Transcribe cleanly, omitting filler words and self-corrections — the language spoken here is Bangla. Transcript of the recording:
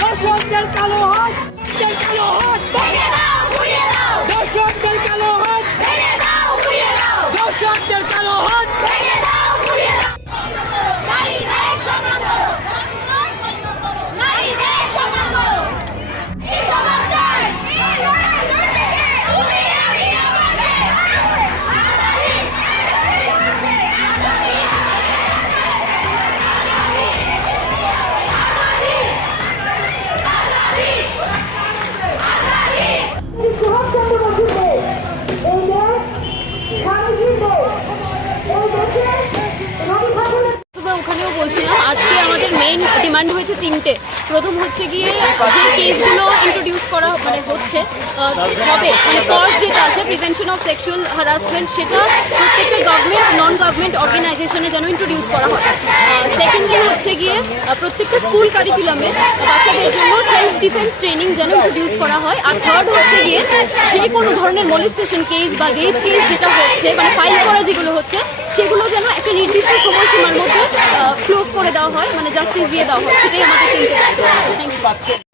দর্শকদের কালো হাত, কালো হাত ভেঙে দাও, উড়িয়ে দাও। দর্শকদের কালো হাত ভেঙে দাও, উড়িয়ে দাও। দর্শকদের কালো হাত ভেঙে দাও, উড়িয়ে দাও। নারীদের সম্মান করো, নারীদের সম্মান করো। এই সমাজ চাই, উড়িয়ে আমি আমাদের আজাদি, ওখানেও বলছিলাম আজকে আমাদের মেইন ডিমান্ড হয়েছে তিনটে। প্রথম হচ্ছে গিয়ে যে কেসগুলো ইন্ট্রোডিউস করা হচ্ছে হবে, মানে পজ যেটা আছে প্রিভেনশন অফ সেক্সুয়াল হ্যারাসমেন্ট, সেটা প্রত্যেকটা গভর্নমেন্ট নন গভর্নমেন্ট অর্গানাইজেশনে যেন ইন্ট্রোডিউস করা হয়। সেকেন্ডলি হচ্ছে গিয়ে প্রত্যেকটা স্কুল কারিকুলামে বাচ্চাদের জন্য সেলফ ডিফেন্স ট্রেনিং যেন ইন্ট্রোডিউস করা হয়। আর থার্ড হচ্ছে গিয়ে যে কোনো ধরনের মলিস্টেশন কেস বা রেপ কেস যেটা হচ্ছে, মানে ফাইল করা যেগুলো হচ্ছে, সেগুলো যেন একটা নির্দিষ্ট সময়সীমার মধ্যে ক্লোজ করে দেওয়া হয়, মানে জাস্টিস দিয়ে দেওয়া হয়। সেটাই আমাদের তিনটে। Thank you.